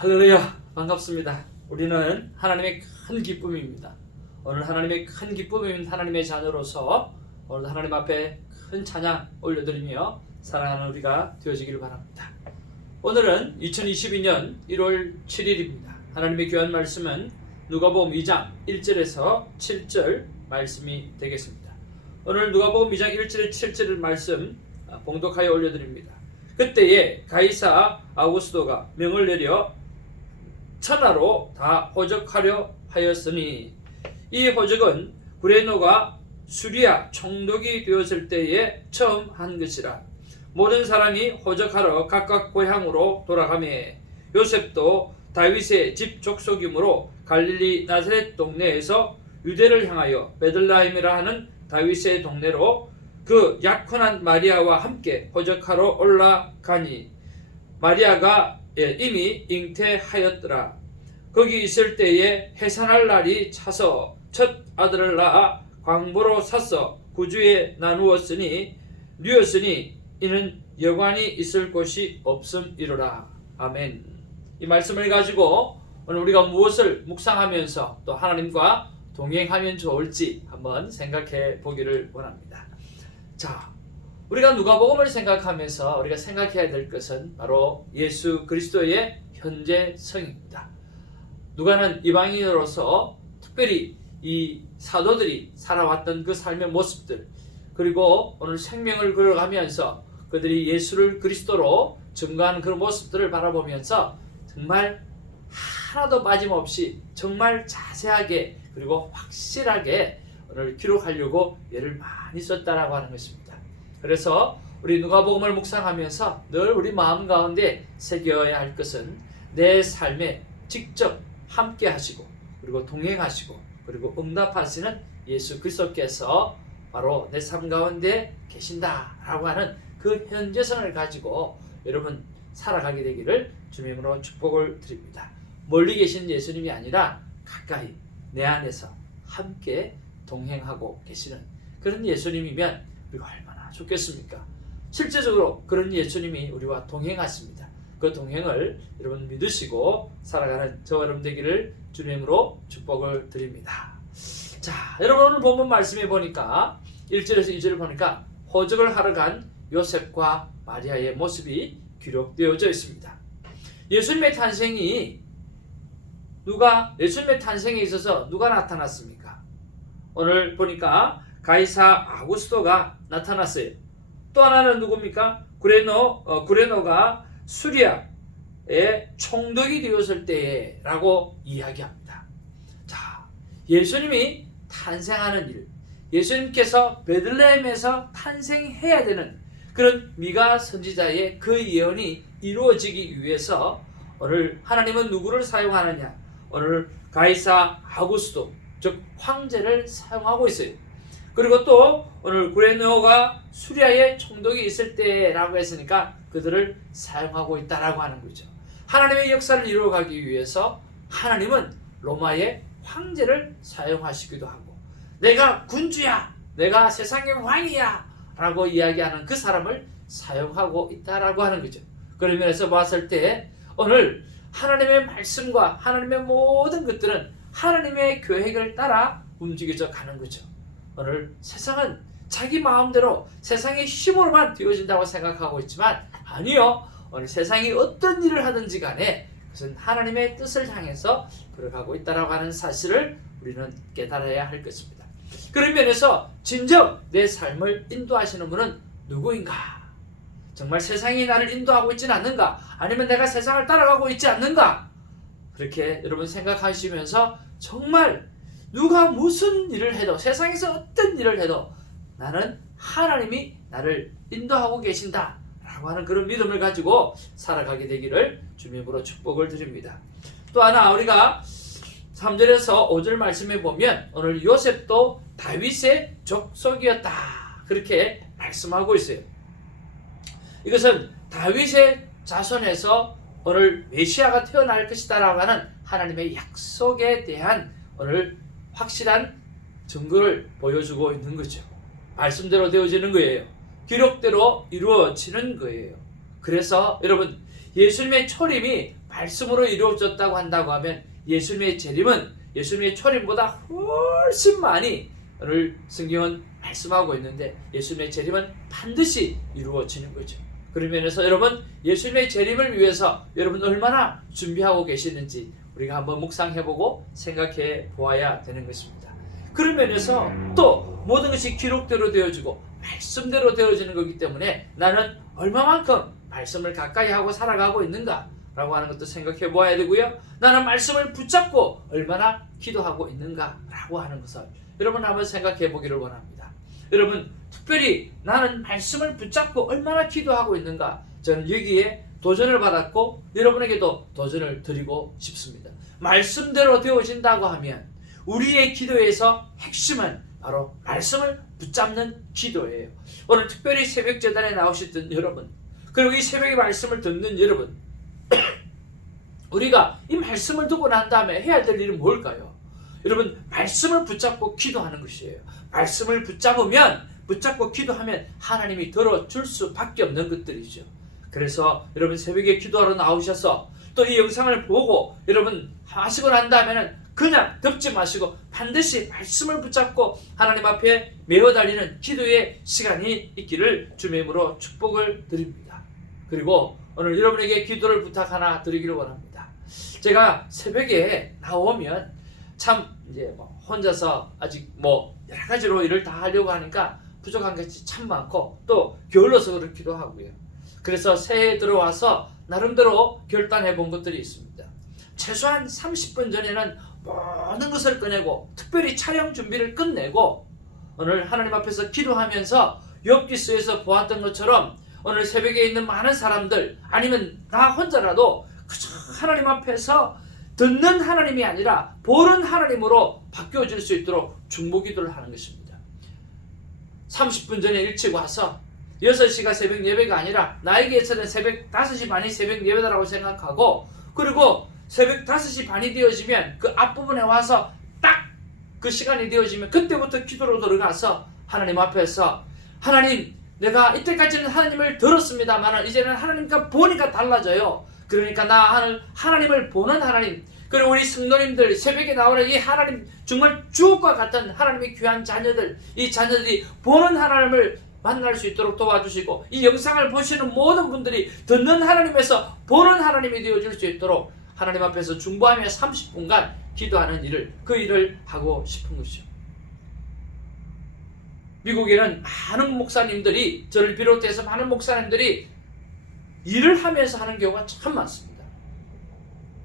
할렐루야, 반갑습니다. 우리는 하나님의 큰 기쁨입니다. 오늘 하나님의 큰 기쁨인 하나님의 자녀로서 오늘 하나님 앞에 큰 찬양 올려드리며 사랑하는 우리가 되어지기를 바랍니다. 오늘은 2022년 1월 7일입니다. 하나님의 귀한 말씀은 누가복음 2장 1절에서 7절 말씀이 되겠습니다. 오늘 누가복음 2장 1절에 7절 말씀 봉독하여 올려드립니다. 그때에 가이사 아우구스도가 명을 내려 천하로 다 호적하려 하였으니, 이 호적은 구레노가 수리아 총독이 되었을 때에 처음 한 것이라. 모든 사람이 호적하러 각각 고향으로 돌아가며 요셉도 다윗의 집 족속이므로 갈릴리 나사렛 동네에서 유대를 향하여 베들레헴이라 하는 다윗의 동네로 그 약혼한 마리아와 함께 호적하러 올라가니, 마리아가 이미 잉태하였더라. 거기 있을 때에 해산할 날이 차서 첫 아들을 낳아 광보로 사서 구주에 나누었으니 이는 여관이 있을 곳이 없음이로라. 아멘. 이 말씀을 가지고 오늘 우리가 무엇을 묵상하면서 또 하나님과 동행하면 좋을지 한번 생각해 보기를 원합니다. 자, 우리가 누가복음을 생각하면서 우리가 생각해야 될 것은 바로 예수 그리스도의 현재성입니다. 누가는 이방인으로서 특별히 이 사도들이 살아왔던 그 삶의 모습들, 그리고 오늘 생명을 걸어가면서 그들이 예수를 그리스도로 증거하는 그런 모습들을 바라보면서 정말 하나도 빠짐없이 정말 자세하게 그리고 확실하게 오늘 기록하려고 애를 많이 썼다라고 하는 것입니다. 그래서 우리 누가복음을 묵상하면서 늘 우리 마음 가운데 새겨야 할 것은 내 삶에 직접 함께 하시고 그리고 동행하시고 그리고 응답하시는 예수 그리스도께서 바로 내 삶 가운데 계신다라고 하는 그 현재성을 가지고 여러분 살아가게 되기를 주님으로 축복을 드립니다. 멀리 계신 예수님이 아니라 가까이 내 안에서 함께 동행하고 계시는 그런 예수님이면 우리가 얼마나 좋겠습니까? 실제적으로 그런 예수님이 우리와 동행하십니다. 그 동행을 여러분 믿으시고 살아가는 저와 여러분 되기를 주님으로 축복을 드립니다. 자, 여러분 오늘 본문 말씀에 보니까 1절에서 2절을 보니까 호적을 하러 간 요셉과 마리아의 모습이 기록되어져 있습니다. 예수님의 탄생에 있어서 누가 나타났습니까? 오늘 보니까 가이사 아구스도가 나타났어요. 또 하나는 누굽니까? 구레노가 수리아의 총독이 되었을 때라고 이야기합니다. 자, 예수님이 탄생하는 일, 예수님께서 베들레헴에서 탄생해야 되는 그런 미가 선지자의 그 예언이 이루어지기 위해서 오늘 하나님은 누구를 사용하느냐? 오늘 가이사 아구스도, 즉 황제를 사용하고 있어요. 그리고 또 오늘 구레노가 수리아의 총독이 있을 때라고 했으니까 그들을 사용하고 있다라고 하는 거죠. 하나님의 역사를 이루어가기 위해서 하나님은 로마의 황제를 사용하시기도 하고, 내가 군주야, 내가 세상의 왕이야 라고 이야기하는 그 사람을 사용하고 있다라고 하는 거죠. 그런 면에서 봤을 때 오늘 하나님의 말씀과 하나님의 모든 것들은 하나님의 계획을 따라 움직여져 가는 거죠. 오늘 세상은 자기 마음대로 세상의 힘으로만 되어진다고 생각하고 있지만 아니요. 오늘 세상이 어떤 일을 하든지 간에 그것은 하나님의 뜻을 향해서 걸어가고 있다라고 하는 사실을 우리는 깨달아야 할 것입니다. 그런 면에서 진정 내 삶을 인도하시는 분은 누구인가? 정말 세상이 나를 인도하고 있지는 않는가? 아니면 내가 세상을 따라가고 있지 않는가? 그렇게 여러분 생각하시면서 정말 누가 무슨 일을 해도, 세상에서 어떤 일을 해도 나는 하나님이 나를 인도하고 계신다 라고 하는 그런 믿음을 가지고 살아가게 되기를 주님으로 축복을 드립니다. 또 하나 우리가 3절에서 5절 말씀에 보면 오늘 요셉도 다윗의 족속이었다 그렇게 말씀하고 있어요. 이것은 다윗의 자손에서 오늘 메시아가 태어날 것이다 라고 하는 하나님의 약속에 대한 오늘 확실한 증거를 보여주고 있는 거죠. 말씀대로 되어지는 거예요. 기록대로 이루어지는 거예요. 그래서 여러분 예수님의 초림이 말씀으로 이루어졌다고 한다고 하면 예수님의 재림은 예수님의 초림보다 훨씬 많이 오늘 성경은 말씀하고 있는데 예수님의 재림은 반드시 이루어지는 거죠. 그런 면에서 여러분 예수님의 재림을 위해서 여러분 얼마나 준비하고 계시는지 우리가 한번 묵상해보고 생각해 보아야 되는 것입니다. 그런 면에서 또 모든 것이 기록대로 되어지고 말씀대로 되어지는 거기 때문에 나는 얼마만큼 말씀을 가까이 하고 살아가고 있는가 라고 하는 것도 생각해 보아야 되고요. 나는 말씀을 붙잡고 얼마나 기도하고 있는가 라고 하는 것을 여러분 한번 생각해 보기를 원합니다. 여러분 특별히 나는 말씀을 붙잡고 얼마나 기도하고 있는가, 저는 여기에 도전을 받았고 여러분에게도 도전을 드리고 싶습니다. 말씀대로 되어진다고 하면 우리의 기도에서 핵심은 바로 말씀을 붙잡는 기도예요. 오늘 특별히 새벽 제단에 나오셨던 여러분, 그리고 이 새벽의 말씀을 듣는 여러분, 우리가 이 말씀을 듣고 난 다음에 해야 될 일은 뭘까요? 여러분 말씀을 붙잡고 기도하는 것이에요. 말씀을 붙잡고 기도하면 하나님이 들어줄 수밖에 없는 것들이죠. 그래서 여러분 새벽에 기도하러 나오셔서 또 이 영상을 보고 여러분 하시고 난 다음에는 그냥 덮지 마시고 반드시 말씀을 붙잡고 하나님 앞에 메어 달리는 기도의 시간이 있기를 주님의 이름으로 축복을 드립니다. 그리고 오늘 여러분에게 기도를 부탁 하나 드리기를 원합니다. 제가 새벽에 나오면 참 이제 혼자서 아직 여러 가지로 일을 다 하려고 하니까 부족한 것이 참 많고 또 게을러서 그렇기도 하고요. 그래서 새해에 들어와서 나름대로 결단해 본 것들이 있습니다. 최소한 30분 전에는 모든 것을 꺼내고 특별히 촬영 준비를 끝내고 오늘 하나님 앞에서 기도하면서 욥기서에서 보았던 것처럼 오늘 새벽에 있는 많은 사람들 아니면 나 혼자라도 그저 하나님 앞에서 듣는 하나님이 아니라 보는 하나님으로 바뀌어질 수 있도록 중보기도를 하는 것입니다. 30분 전에 일찍 와서 6시가 새벽 예배가 아니라 나에게 있어서는 새벽 5시 반이 새벽 예배다라고 생각하고, 그리고 새벽 5시 반이 되어지면 그 앞부분에 와서 딱 그 시간이 되어지면 그때부터 기도로 들어가서 하나님 앞에서 하나님, 내가 이때까지는 하나님을 들었습니다만 이제는 하나님과 보니까 달라져요. 그러니까 나 하나님을 보는 하나님, 그리고 우리 성도님들 새벽에 나오는 이 하나님 정말 주옥과 같은 하나님의 귀한 자녀들, 이 자녀들이 보는 하나님을 만날 수 있도록 도와주시고 이 영상을 보시는 모든 분들이 듣는 하나님에서 보는 하나님이 되어줄 수 있도록 하나님 앞에서 중보하며 30분간 기도하는 그 일을 하고 싶은 것이죠. 미국에는 많은 목사님들이, 저를 비롯해서 많은 목사님들이 일을 하면서 하는 경우가 참 많습니다.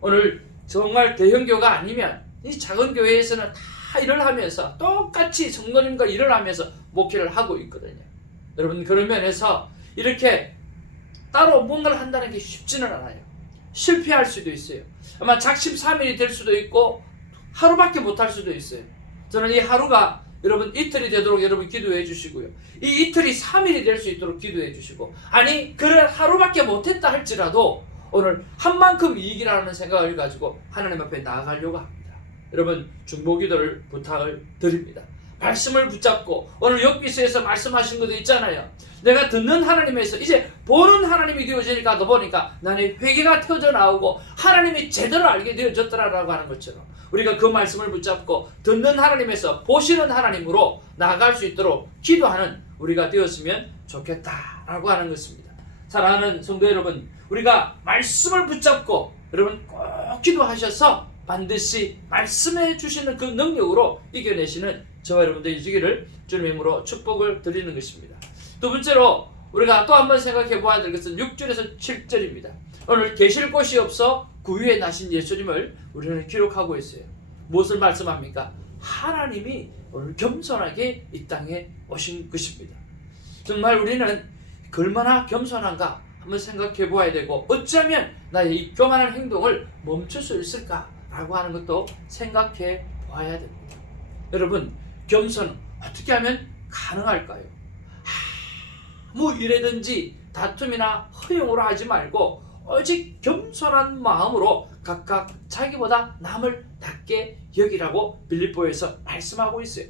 오늘 정말 대형교가 아니면 이 작은 교회에서는 다 일을 하면서 똑같이 성도님과 일을 하면서 목회를 하고 있거든요. 여러분 그런 면에서 이렇게 따로 뭔가를 한다는 게 쉽지는 않아요. 실패할 수도 있어요. 아마 작심삼일이 될 수도 있고 하루밖에 못할 수도 있어요. 저는 이 하루가 여러분 이틀이 되도록 여러분 기도해 주시고요. 이 이틀이 3일이 될 수 있도록 기도해 주시고, 아니 그래 하루밖에 못했다 할지라도 오늘 한 만큼 이익이라는 생각을 가지고 하나님 앞에 나아가려고 합니다. 여러분 중보기도를 부탁을 드립니다. 말씀을 붙잡고 오늘 욥기서에서 말씀하신 것도 있잖아요. 내가 듣는 하나님에서 이제 보는 하나님이 되어지니까 보니까 나의 회개가 터져 나오고 하나님이 제대로 알게 되어졌더라라고 하는 것처럼 우리가 그 말씀을 붙잡고 듣는 하나님에서 보시는 하나님으로 나아갈 수 있도록 기도하는 우리가 되었으면 좋겠다라고 하는 것입니다. 사랑하는 성도 여러분, 우리가 말씀을 붙잡고 여러분 꼭 기도하셔서 반드시 말씀해 주시는 그 능력으로 이겨내시는 저와 여러분들이 되기를 주님의 이름으로 축복을 드리는 것입니다. 두 번째로 우리가 또 한번 생각해 보아야 될 것은 6절에서 7절입니다. 오늘 계실 곳이 없어 구유에 나신 예수님을 우리는 기록하고 있어요. 무엇을 말씀합니까? 하나님이 오늘 겸손하게 이 땅에 오신 것입니다. 정말 우리는 얼마나 겸손한가 한번 생각해 보아야 되고, 어쩌면 나의 이 교만한 행동을 멈출 수 있을까라고 하는 것도 생각해 보아야 됩니다. 여러분 겸손 어떻게 하면 가능할까요? 아무 일에든지 다툼이나 허용으로 하지 말고 오직 겸손한 마음으로 각각 자기보다 남을 낮게 여기라고 빌립보에서 말씀하고 있어요.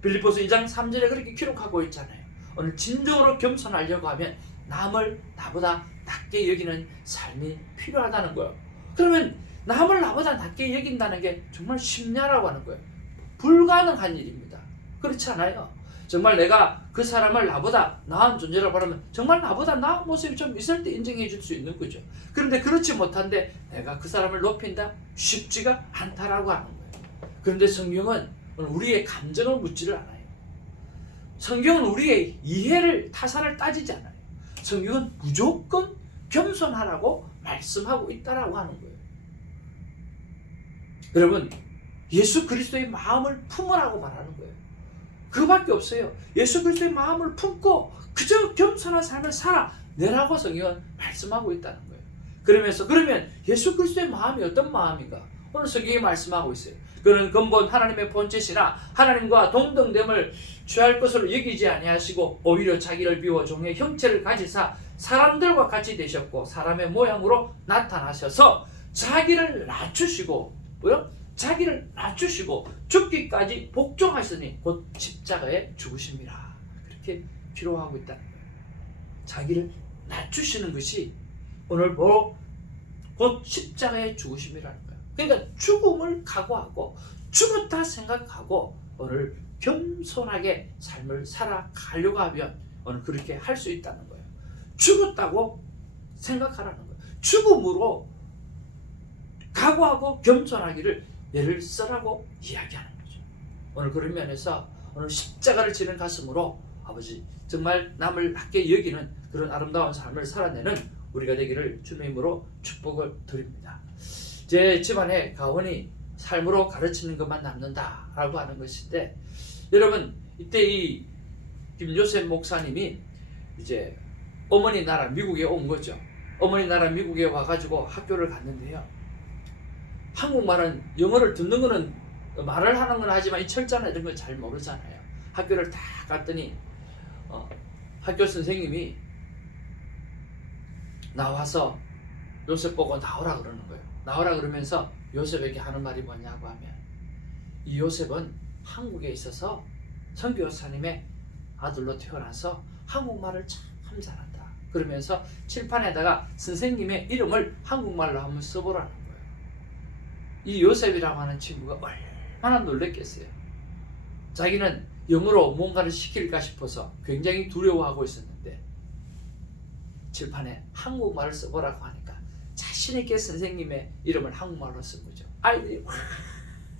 빌립보서 2장 3절에 그렇게 기록하고 있잖아요. 오늘 진정으로 겸손하려고 하면 남을 나보다 낮게 여기는 삶이 필요하다는 거예요. 그러면 남을 나보다 낮게 여긴다는 게 정말 쉽냐라고 하는 거예요. 불가능한 일입니다. 그렇지 않아요? 정말 내가 그 사람을 나보다 나은 존재라고 하면 정말 나보다 나은 모습이 좀 있을 때 인정해 줄 수 있는 거죠. 그런데 그렇지 못한데 내가 그 사람을 높인다? 쉽지가 않다라고 하는 거예요. 그런데 성경은 우리의 감정을 묻지를 않아요. 성경은 우리의 이해를, 타산을 따지지 않아요. 성경은 무조건 겸손하라고 말씀하고 있다라고 하는 거예요. 여러분, 예수 그리스도의 마음을 품으라고 말하는 거예요. 그거밖에 없어요. 예수 그리스도의 마음을 품고 그저 겸손한 삶을 살아내라고 성경은 말씀하고 있다는 거예요. 그러면 예수 그리스도의 마음이 어떤 마음인가? 오늘 성경이 말씀하고 있어요. 그는 근본 하나님의 본체시나 하나님과 동등됨을 취할 것으로 여기지 아니하시고 오히려 자기를 비워 종의 형체를 가지사 사람들과 같이 되셨고 사람의 모양으로 나타나셔서 자기를 낮추시고 자기를 낮추시고 죽기까지 복종하시니 곧 십자가에 죽으심이라. 그렇게 기록하고 있다는 거예요. 자기를 낮추시는 것이 오늘 곧 십자가에 죽으심이라는 거예요. 그러니까 죽음을 각오하고 죽었다 생각하고 오늘 겸손하게 삶을 살아가려고 하면 오늘 그렇게 할 수 있다는 거예요. 죽었다고 생각하라는 거예요. 죽음으로 각오하고 겸손하기를 예를 쓰라고 이야기하는 거죠. 오늘 그런 면에서 오늘 십자가를 지는 가슴으로 아버지 정말 남을 낮게 여기는 그런 아름다운 삶을 살아내는 우리가 되기를 주님으로 축복을 드립니다. 제 집안에 가훈이 삶으로 가르치는 것만 남는다라고 하는 것인데, 여러분 이때 이 김요셉 목사님이 이제 어머니 나라 미국에 온 거죠. 어머니 나라 미국에 와가지고 학교를 갔는데요. 한국말은 영어를 듣는 거는 말을 하는 건 하지만 이 철자나 이런 걸 잘 모르잖아요. 학교를 다 갔더니 학교 선생님이 나와서 요셉 보고 나오라 그러는 거예요. 나오라 그러면서 요셉에게 하는 말이 뭐냐고 하면, 이 요셉은 한국에 있어서 선교사님의 아들로 태어나서 한국말을 참 잘한다. 그러면서 칠판에다가 선생님의 이름을 한국말로 한번 써보라는 거예요. 이 요셉이라고 하는 친구가 얼마나 놀랬겠어요. 자기는 영어로 뭔가를 시킬까 싶어서 굉장히 두려워하고 있었는데 칠판에 한국말을 써보라고 하니까 자신있게 선생님의 이름을 한국말로 쓴 거죠. 아이들이 와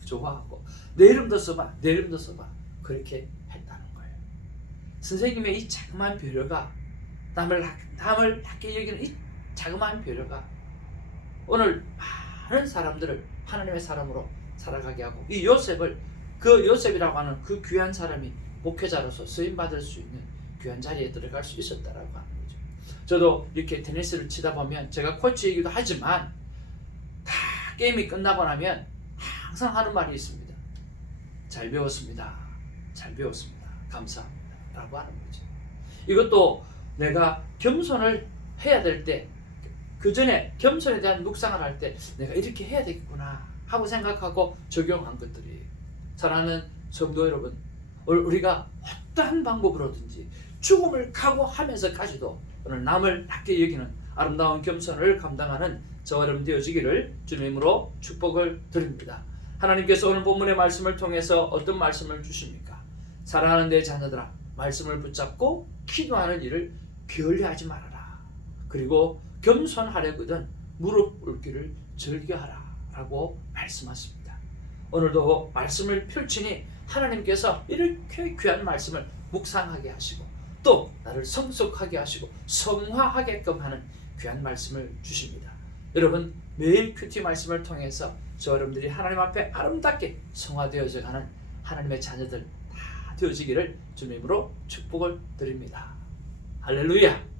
좋아하고 내 이름도 써봐, 내 이름도 써봐, 그렇게 했다는 거예요. 선생님의 이 자그마한 배려가, 남을 낮게 여기는 이 자그마한 배려가 오늘 많은 사람들을 하나님의 사람으로 살아가게 하고, 이 요셉을, 그 요셉이라고 하는 그 귀한 사람이 목회자로서 쓰임받을 수 있는 귀한 자리에 들어갈 수 있었다라고 하는 거죠. 저도 이렇게 테니스를 치다 보면, 제가 코치이기도 하지만 다 게임이 끝나고 나면 항상 하는 말이 있습니다. 잘 배웠습니다. 잘 배웠습니다. 감사합니다. 라고 하는 거죠. 이것도 내가 겸손을 해야 될 때, 그 전에 겸손에 대한 묵상을 할 때 내가 이렇게 해야 되겠구나 하고 생각하고 적용한 것들이, 사랑하는 성도 여러분, 우리가 어떠한 방법으로든지 죽음을 각오하면서까지도 오늘 남을 낮게 여기는 아름다운 겸손을 감당하는 저와 여러분 되어지기를 주님으로 축복을 드립니다. 하나님께서 오늘 본문의 말씀을 통해서 어떤 말씀을 주십니까? 사랑하는 내 자녀들아, 말씀을 붙잡고 기도하는 일을 게을리하지 말아라. 그리고 겸손하려거든 무릎 꿇기를 즐겨하라 라고 말씀하십니다. 오늘도 말씀을 펼치니 하나님께서 이렇게 귀한 말씀을 묵상하게 하시고 또 나를 성숙하게 하시고 성화하게끔 하는 귀한 말씀을 주십니다. 여러분, 매일 큐티 말씀을 통해서 저 여러분들이 하나님 앞에 아름답게 성화되어져 가는 하나님의 자녀들 다 되어지기를 주님으로 축복을 드립니다. 할렐루야.